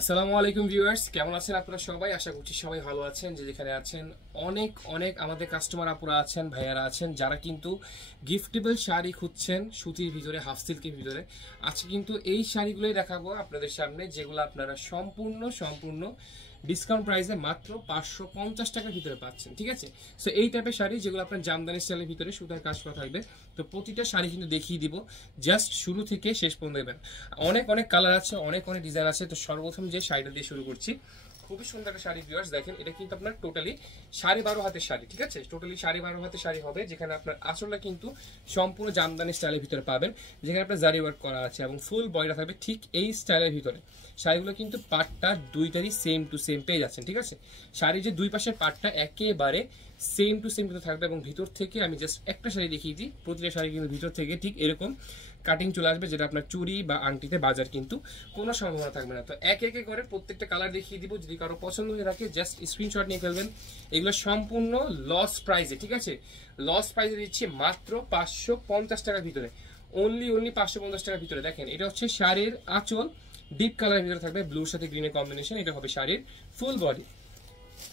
আসসালামু আলাইকুম ভিউয়ার্স, কেমন আছেন আপনারা সবাই? আশা করছি সবাই ভালো আছেন। যে যেখানে আছেন অনেক অনেক আমাদের কাস্টমার আপুরা আছেন, ভাইয়ারা আছেন যারা কিন্তু গিফটেবল শাড়ি খুঁজছেন সুতির ভিতরে, হাফ সিল্কের ভিতরে। আজকে কিন্তু এই শাড়িগুলোই দেখাবো আপনাদের সামনে, যেগুলো আপনারা সম্পূর্ণ ডিসকাউন্ট প্রাইসে মাত্র 550 টাকার ভিতরে পাচ্ছেন। ঠিক আছে, সো এই টাইপের শাড়ি যেগুলো আপনার জামদানি স্টাইলের ভিতরে সুতার কাজ করা থাকবে। তো প্রতিটা শাড়ি কিন্তু দেখিয়ে দিব, জাস্ট শুরু থেকে শেষ পর্যন্ত দেবেন। অনেক অনেক কালার আছে, অনেক অনেক ডিজাইন আছে। তো সর্বপ্রথম যে শাড়িটা দিয়ে শুরু করছি, খুবই সুন্দর একটা শাড়ি ভিউয়ার্স। দেখেন, এটা কিন্তু আপনার টোটালি 12.5 হাতের শাড়ি। ঠিক আছে, টোটালি 12.5 হাতের শাড়ি হবে, যেখানে আপনার আসলটা কিন্তু সম্পূর্ণ জামদানি স্টাইলের ভিতরে পাবেন, যেখানে আপনার জারি ওয়ার্ক করা আছে এবং ফুল বডিটা থাকবে ঠিক এই স্টাইলের ভিতরে। শাড়িগুলো কিন্তু পাটটা দুইটারই সেম টু সেম পেয়ে যাচ্ছেন। ঠিক আছে, শাড়ির যে দুই পাশের পাটটা একেবারে সেম টু সেম কিন্তু থাকবে এবং ভিতর থেকে আমি জাস্ট একটা শাড়ি দেখিয়ে দিই। প্রতিটা শাড়ি কিন্তু ভিতর থেকে ঠিক এরকম কাটিং চলে আসবে, যেটা আপনার চুড়ি বা আংটিতে বাজার কিন্তু কোনো সম্ভাবনা থাকবে না। তো একে একে করে প্রত্যেকটা কালার দেখিয়ে দিব। যদি কারো পছন্দ হয়ে থাকে জাস্ট স্ক্রিনশট নিয়ে ফেলবেন। এগুলো সম্পূর্ণ লস প্রাইসে। ঠিক আছে, লস প্রাইসে দিচ্ছি মাত্র 550 টাকার ভিতরে, অনলি 550 টাকার ভিতরে। দেখেন, এটা হচ্ছে শাড়ির আঁচল, ডিপ কালারের ভিতরে থাকবে ব্লুর সাথে গ্রিনের কম্বিনেশন। এটা হবে শাড়ির ফুল বডি।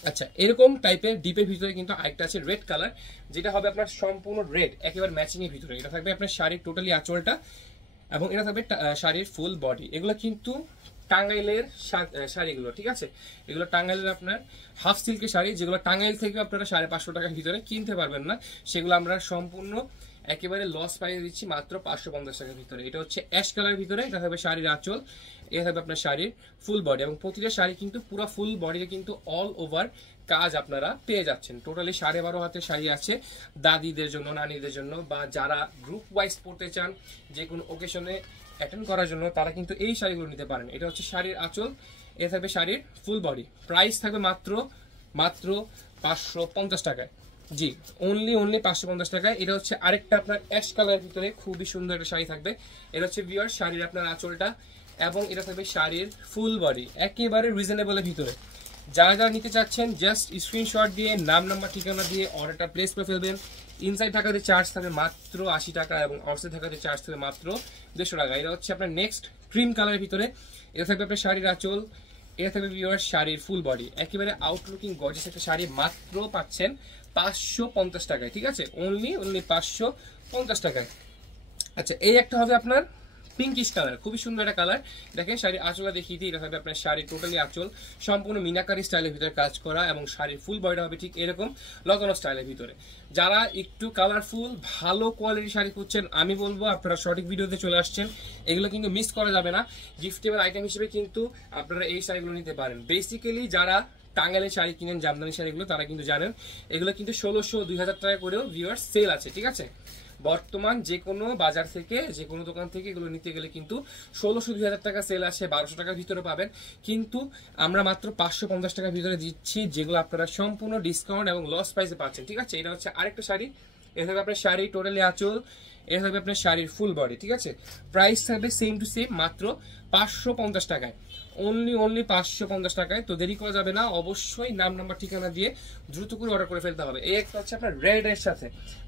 আচ্ছা, এরকম টাইপের ডিপের ভিতরে কিন্তু আরেকটা আছে রেড কালার, যেটা হবে আপনার সম্পূর্ণ রেড, একেবারে ম্যাচিং এর ভিতরে। এটা থাকবে আপনার শাড়ির টোটালি আঁচলটা এবং এটা থাকবে শাড়ির ফুল বডি। এগুলো কিন্তু টাঙ্গাইলের শাড়িগুলো। ঠিক আছে, এগুলো টাঙ্গাইলের আপনার হাফ সিল্কের শাড়ি, যেগুলো টাঙ্গাইল থেকে আপনারা 550 টাকার ভিতরে কিনতে পারবেন না। সেগুলো আমরা সম্পূর্ণ একেবারে লস পাইয়ে দিচ্ছি মাত্র 550 টাকার ভিতরে। এটা হচ্ছে অ্যাশ কালার ভিতরে, এটা থাকবে শাড়ির আঁচল, এটা থাকবে আপনার শাড়ির ফুল বডি এবং প্রতিটা শাড়ি কিন্তু পুরো ফুল বডিতে কিন্তু অল ওভার কাজ আপনারা পেয়ে যাচ্ছেন। টোটালি 12.5 হাতের শাড়ি আছে দাদিদের জন্য, নানিদের জন্য, বা যারা গ্রুপ ওয়াইজ পড়তে চান, যে কোনো ওকেশনে অ্যাটেন্ড করার জন্য, তারা কিন্তু এই শাড়িগুলো নিতে পারেন। এটা হচ্ছে শাড়ির আঁচল, এটা থাকবে শাড়ির ফুল বডি। প্রাইস থাকবে মাত্র 550 টাকায়। জি, অনলি 550 টাকায়। এটা হচ্ছে আরেকটা আপনার অ্যাশ কালারের ভিতরে খুবই সুন্দর একটা শাড়ি থাকবে। এটা হচ্ছে ভিউয়ার শাড়ির আপনার আঁচলটা এবং এটা থাকবে শাড়ির ফুল বডি, একেবারে রিজনেবলের ভিতরে। যারা যারা নিতে চাচ্ছেন জাস্ট স্ক্রিনশট দিয়ে নাম নাম্বার ঠিকানা দিয়ে অর্ডারটা প্লেস করে ফেলবেন। ইনসাইড ঢাকাতে চার্জ থাকবে মাত্র 80 টাকা এবং আউটসাইড ঢাকাতে চার্জ থাকবে মাত্র 150 টাকা। এটা হচ্ছে আপনার নেক্সট ক্রিম কালারের ভিতরে। এটা থাকবে আপনার শাড়ির আঁচল, এটা থাকবে ভিউয়ার শাড়ির ফুল বডি, একেবারে আউটলুকিং গর্জিয়াস একটা শাড়ি মাত্র পাচ্ছেন 550 টাকায়। ঠিক আছে, অনলি 550 টাকায়। আচ্ছা, এই একটা হবে আপনার পিঙ্কিশ কালার, খুবই সুন্দর একটা কালার। দেখেন, শাড়ির আঁচলটা দেখিয়ে দিই। এটা হবে আপনার শাড়ির টোটালি আঁচল সম্পূর্ণ মিনাকারি স্টাইলের ভিতরে কাজ করা এবং শাড়ির ফুল বডিটা হবে ঠিক এরকম লতানো স্টাইলের ভিতরে। যারা একটু কালারফুল ভালো কোয়ালিটির শাড়ি খুঁজছেন, আমি বলবো আপনারা সঠিক ভিডিওতে চলে আসছেন। এগুলো কিন্তু মিস করা যাবে না, গিফটেবল আইটেম হিসেবে কিন্তু আপনারা এই শাড়িগুলো নিতে পারেন। বেসিক্যালি যারা টাঙ্গাইলের শাড়ি কিনেন, জামদানি শাড়িগুলো, তারা কিন্তু জানেন এগুলো কিন্তু 1600-2000 টাকা করেও ভিউয়ার্স সেল আছে। ঠিক আছে, বর্তমান যে কোনো বাজার থেকে, যে কোনো দোকান থেকে এগুলো নিতে গেলে কিন্তু 1600-2000 টাকা সেল আসে, 1200 টাকার ভিতরে পাবেন। কিন্তু আমরা মাত্র 550 টাকার ভিতরে দিচ্ছি, যেগুলো আপনারা সম্পূর্ণ ডিসকাউন্ট এবং লস প্রাইসে পাচ্ছেন। ঠিক আছে, এটা হচ্ছে আরেকটা শাড়ি, এটা থাকবে আপনার শাড়ি টোটালি আঁচল, এটা থাকবে আপনার শাড়ির ফুল বডি। ঠিক আছে, প্রাইস থাকবে সেম টু সেম মাত্র 550 টাকায়, অনলি 550 টাকায়। তো দেরি করা যাবে না, অবশ্যই নাম নাম্বার ঠিকানা দিয়ে দ্রুত করে অর্ডার করে ফেলতে হবে। এই একটা হচ্ছে আপনার রেড এর সাথে,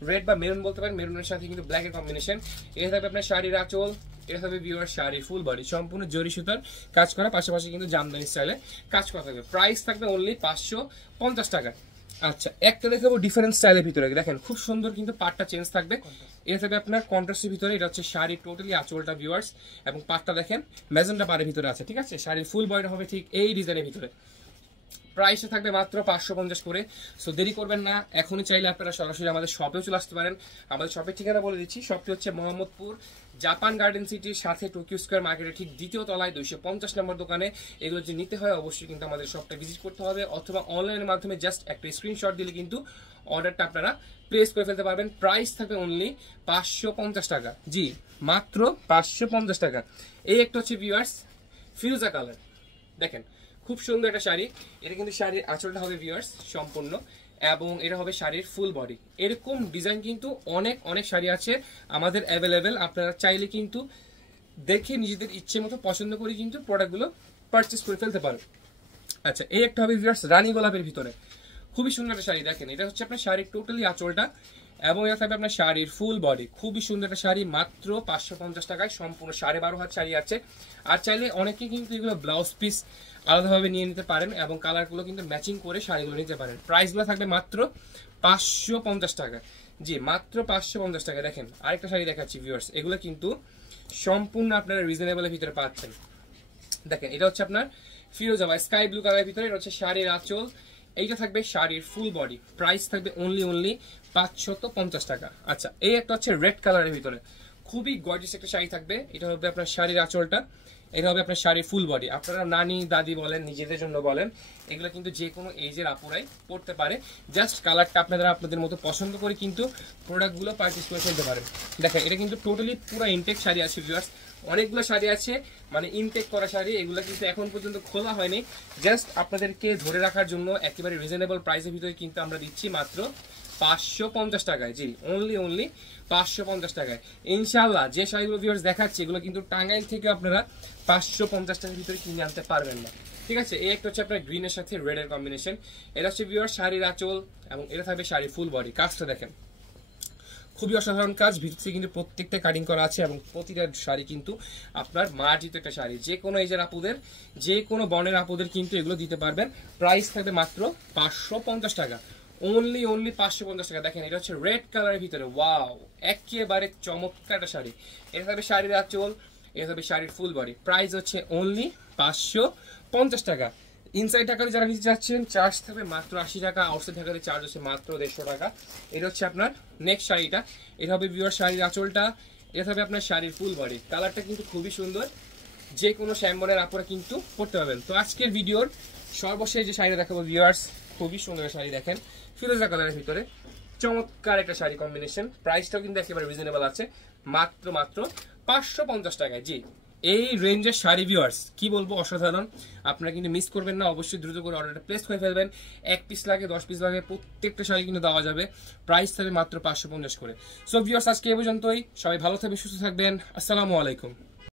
রেড বা মেরুন বলতে পারেন, মেরুনের সাথে কিন্তু ব্ল্যাক এর কম্বিনেশন। এটা থাকবে আপনার শাড়ির আঁচল, এটা থাকবে ভিউয়ার শাড়ির ফুল বডি, সম্পূর্ণ জরি সুতার কাজ করা, পাশাপাশি কিন্তু জামদানি স্টাইলে কাজ করা থাকবে। প্রাইস থাকবে অনলি 550 টাকা। আচ্ছা, একটা দেখাবো ডিফারেন্ট স্টাইলের ভিতরে। দেখেন, খুব সুন্দর কিন্তু পাটটা চেঞ্জ থাকবে। এটা থাকবে আপনার কন্ট্রাস্টের ভিতরে, এটা হচ্ছে শাড়ির টোটালি আঁচলটা ভিউয়ার্স এবং পাটটা দেখেন ম্যাজেন্টা পাড়ের ভিতরে আছে। ঠিক আছে, শাড়ির ফুল বডিটা হবে ঠিক এই ডিজাইনের ভিতরে। প্রাইসে থাকবে মাত্র 550 করে। সো দেরি করবেন না, এখনই চাইলে আপনারা সরাসরি আমাদের শপেও চলে আসতে পারেন। আমাদের শপের ঠিকানা বলে দিচ্ছি, শপটি হচ্ছে মোহাম্মদপুর জাপান গার্ডেন সিটির সাথে টোকিও স্কোয়ার মার্কেটের ঠিক দ্বিতীয় তলায় 250 নম্বর দোকানে। এগুলো যে নিতে হয় অবশ্যই কিন্তু আমাদের শপটা ভিজিট করতে হবে, অথবা অনলাইনের মাধ্যমে জাস্ট একটা স্ক্রিনশট দিলে কিন্তু অর্ডারটা আপনারা প্লেস করে ফেলতে পারবেন। প্রাইস থাকবে অনলি 550 টাকা। জি, মাত্র 550 টাকা। এই একটা হচ্ছে ভিউয়ার্স ফিরোজা কালার, দেখেন খুব সুন্দর একটা শাড়ি। এটা কিন্তু শাড়ির আঁচলটা হবে ভিউয়ার্স সম্পূর্ণ, এবং এটা হবে শাড়ির ফুল বডি। এরকম ডিজাইন কিন্তু অনেক অনেক শাড়ি আছে আমাদের অ্যাভেলেবেল, আপনারা চাইলে কিন্তু দেখে নিজেদের ইচ্ছে মতো পছন্দ করে কিন্তু প্রোডাক্টগুলো পারচেস করে ফেলতে পারেন। আচ্ছা, এই একটা হবে ভিউয়ার্স রানী গোলাপের ভিতরে, খুবই সুন্দর একটা শাড়ি। দেখেন, এটা হচ্ছে আপনার শাড়ির টোটালি আঁচলটা, এবং এটা থাকবে আপনার শাড়ির ফুল বডি, খুবই সুন্দর একটা শাড়ি, মাত্র 550 টাকায় সম্পূর্ণ 12.5 হাত শাড়ি আছে। আর চাইলে অনেকে কিন্তু এগুলো ব্লাউজ পিস আলাদাভাবে নিয়ে নিতে পারেন এবং কালারগুলো কিন্তু ম্যাচিং করে শাড়িগুলো নিতে পারেন। প্রাইসগুলো থাকবে মাত্র 550 টাকা। জি মাত্র 550 টাকা। দেখেন আরেকটা শাড়ি দেখাচ্ছি ভিউয়ার্স, এগুলো কিন্তু সম্পূর্ণ আপনারা রিজনেবলের ভিতরে পাচ্ছেন। দেখেন এটা হচ্ছে আপনার ফিরোজা বা স্কাই ব্লু কালারের ভিতরে, এটা হচ্ছে শাড়ির আঁচল, এইটা থাকবে শাড়ির ফুল বডি, প্রাইস থাকবে অনলি 550 টাকা। আচ্ছা এই একটা হচ্ছে রেড কালারের ভিতরে, খুবই গর্জিয়াস একটা শাড়ি থাকবে, এটা হবে আপনার শাড়ির আঁচলটা, এটা হবে আপনার শাড়ির ফুল বডি। আপনারা নানি দাদি বলেন, নিজেদের জন্য বলেন, এগুলো কিন্তু যে কোনো এজের আপুরাই পড়তে পারে। জাস্ট কালারটা আপনারা আপনাদের মতো পছন্দ করে কিন্তু প্রোডাক্টগুলো পারচেস করে ফেলতে পারেন। দেখেন এটা কিন্তু টোটালি পুরো ইনটেক শাড়ি আছে ভিউয়ার্স, অনেকগুলো শাড়ি আছে মানে ইনটেক করা শাড়ি, এগুলো কিন্তু এখন পর্যন্ত খোলা হয়নি, জাস্ট আপনাদেরকে ধরে রাখার জন্য একেবারে রিজনেবল প্রাইসের ভিতরে কিন্তু আমরা দিচ্ছি মাত্র 550 টাকায়। জি অনলি 550 টাকায়। ইনশাআল্লাহ যে শাড়িগুলো ভিউয়ার্স দেখাচ্ছি এগুলো কিন্তু টাঙ্গাইল থেকে আপনারা 550 টাকার ভিতরে কিনে আনতে পারবেন না, ঠিক আছে। এই একটা হচ্ছে আপনার গ্রিনের সাথে রেডের কম্বিনেশন, এটা হচ্ছে ভিউয়ার্স শাড়ির আঁচল এবং এটা থাকবে শাড়ির ফুল বডি। কাজটা দেখেন খুবই অসাধারণ কাজ, ভিতরে কিন্তু প্রত্যেকটা কাটিং করা আছে এবং প্রতিটা শাড়ি কিন্তু আপনার মার্জিত একটা শাড়ি, যে কোনো এজের আপুদের, যে কোনো বর্ণের আপুদের কিন্তু এগুলো দিতে পারবেন। প্রাইস থাকবে মাত্র 550 টাকা, অনলি 550 টাকা। দেখেন এটা হচ্ছে রেড কালারের ভিতরে, ওয়াও একেবারে চমৎকার একটা শাড়ি, এটা থাকবে শাড়ির আঁচল, এটা থাকবে শাড়ির ফুল বডি, প্রাইস হচ্ছে অনলি 550 টাকা। ইনসাইড ঢাকাতে যারা নিতে চাচ্ছেন চার্জ থাকবে মাত্র 80 টাকা, আউটসাইড ঢাকাতে চার্জ হচ্ছে মাত্র 150 টাকা। এটা হচ্ছে আপনার নেক্সট শাড়িটা, এটা হবে ভিউয়ার শাড়ির আঁচলটা, এটা হবে আপনার শাড়ির ফুল বডি। কালারটা কিন্তু খুবই সুন্দর, যে কোনো শ্যামবনের আপুরা কিন্তু পড়তে পারবেন। তো আজকের ভিডিওর সর্বশেষ যে শাড়িটা দেখাবো ভিউয়ার্স, খুবই সুন্দর শাড়ি, দেখেন ফিরোজা কালারের ভিতরে চমৎকার একটা শাড়ি কম্বিনেশন, প্রাইসটাও কিন্তু একেবারে রিজনেবল আছে, মাত্র 550 টাকায়। জি এই রেঞ্জের শাড়ি ভিউয়ার্স কি বলবো, অসাধারণ, আপনারা কিন্তু মিস করবেন না, অবশ্যই দ্রুত করে অর্ডারটা প্লেস করে ফেলবেন। 1 পিস লাগে 10 পিস লাগে, প্রত্যেকটা শাড়ি কিন্তু দেওয়া যাবে, প্রাইস থাকবে মাত্র 550 করে। সো ভিউয়ার্স আজকে এই পর্যন্তই, সবাই ভালো থাকবেন, সুস্থ থাকবেন, আসসালামু আলাইকুম।